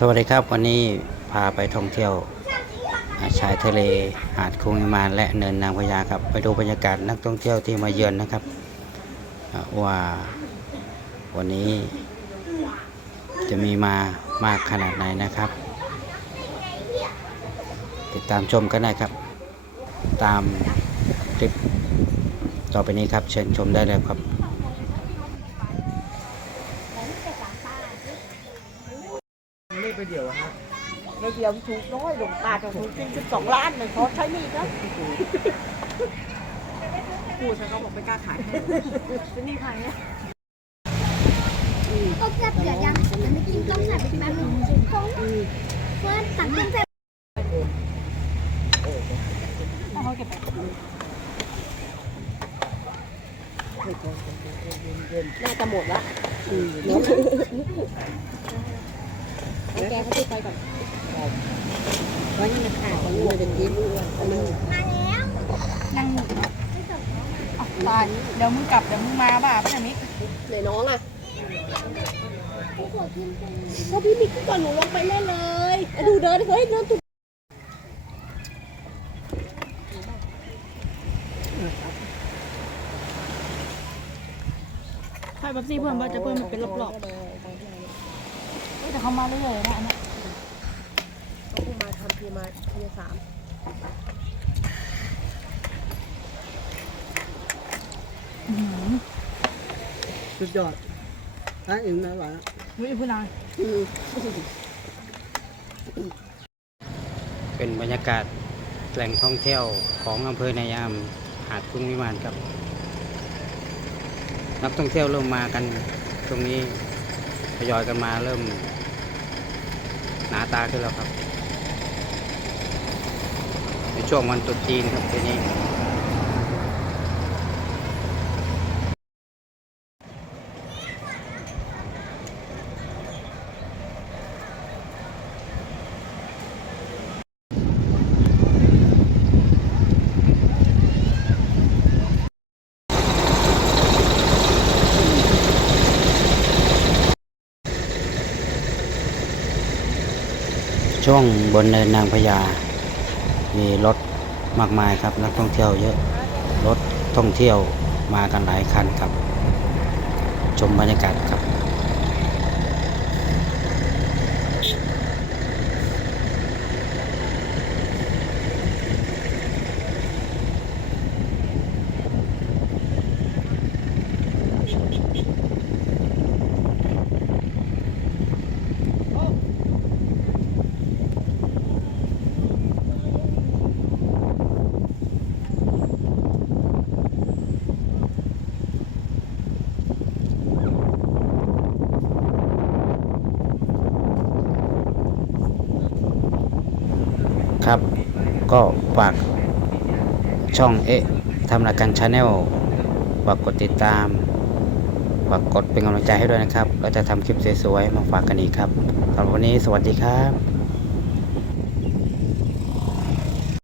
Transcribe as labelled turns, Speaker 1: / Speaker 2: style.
Speaker 1: สวัสดีครับ วันนี้พาไปท่องเที่ยวชายทะเลหาดคุงมานและเนินนางพญาครับ ไปดูบรรยากาศนักท่องเที่ยวที่มาเยือนนะครับ ว่าวันนี้จะมีมามากขนาดไหนนะครับ ติดตามชมกันได้ครับ ตามคลิปต่อไปนี้ครับ เชิญชมได้เลยครับ
Speaker 2: ไม่ไปเดี่ยวอะฮะ
Speaker 3: ในเดียวถูกน้อยหลวงตาจะถูกจริงสิบสองล้านเลยเขาใช้หนี่นะ
Speaker 2: พูดฉันก็บอกไม่กล้าขายให้
Speaker 3: เป็นหนี่ใครเนี่ย
Speaker 4: ก็เกือบเดือดยังแต่ไม่กินต้องใส่ไปแป๊บนึงของเฟิร์นสั่งเครื่องใส่
Speaker 3: เขาเก็บไปน่าจะหมดละ เดี๋ยวให้แกเขาติดไปก่อนไว้นี่นะค่ะของมันจะกินอันนี้
Speaker 4: มาแล้ว
Speaker 5: นั่งหนึ่งเนาะอะตายเดี๋ยวมึงกลับเดี๋ยวมึงมาบ่าพี่มิก
Speaker 3: ไหนน้องอะ
Speaker 4: ก็
Speaker 3: พี่มิกก่อนหนูลงไปเล่นเลยดูเดินเฮ้ยเดินตุก
Speaker 5: ใช่แบบซี่เพิ่มว่าจะเพิ่มมันเป็นรอบๆ เฮ้ยแต่เขามาเรื่อยๆนะอันเนี้ย
Speaker 3: เขาคงมาทำพีมาพีสาม
Speaker 5: อื้อหือ
Speaker 2: สุดยอดอะเองนะวะ
Speaker 5: มึงอีกพูดนาน
Speaker 1: เป็นบรรยากาศแหล่งท่องเที่ยวของอำเภอนายามหาดกุ้งวิมานครับ นักท่องเที่ยวเริ่มมากันตรงนี้ทยอยกันมาเริ่ม หนาตาขึ้นแล้วครับ ในช่วงวันตรุษจีนครับทีนี้ ช่วงบนเนินนางพญา มีรถมากมายครับ นักท่องเที่ยวเยอะ รถท่องเที่ยวมากันหลายคันครับ ชมบรรยากาศครับ ครับ ก็ฝากช่องเอ๊ะทำรายการชาแนลฝากกดติดตามฝากกดเป็นกำลังใจให้ด้วยนะครับ เราจะทำคลิปสวยๆมาฝากกันอีกครับสำหรับวันนี้สวัสดีครับ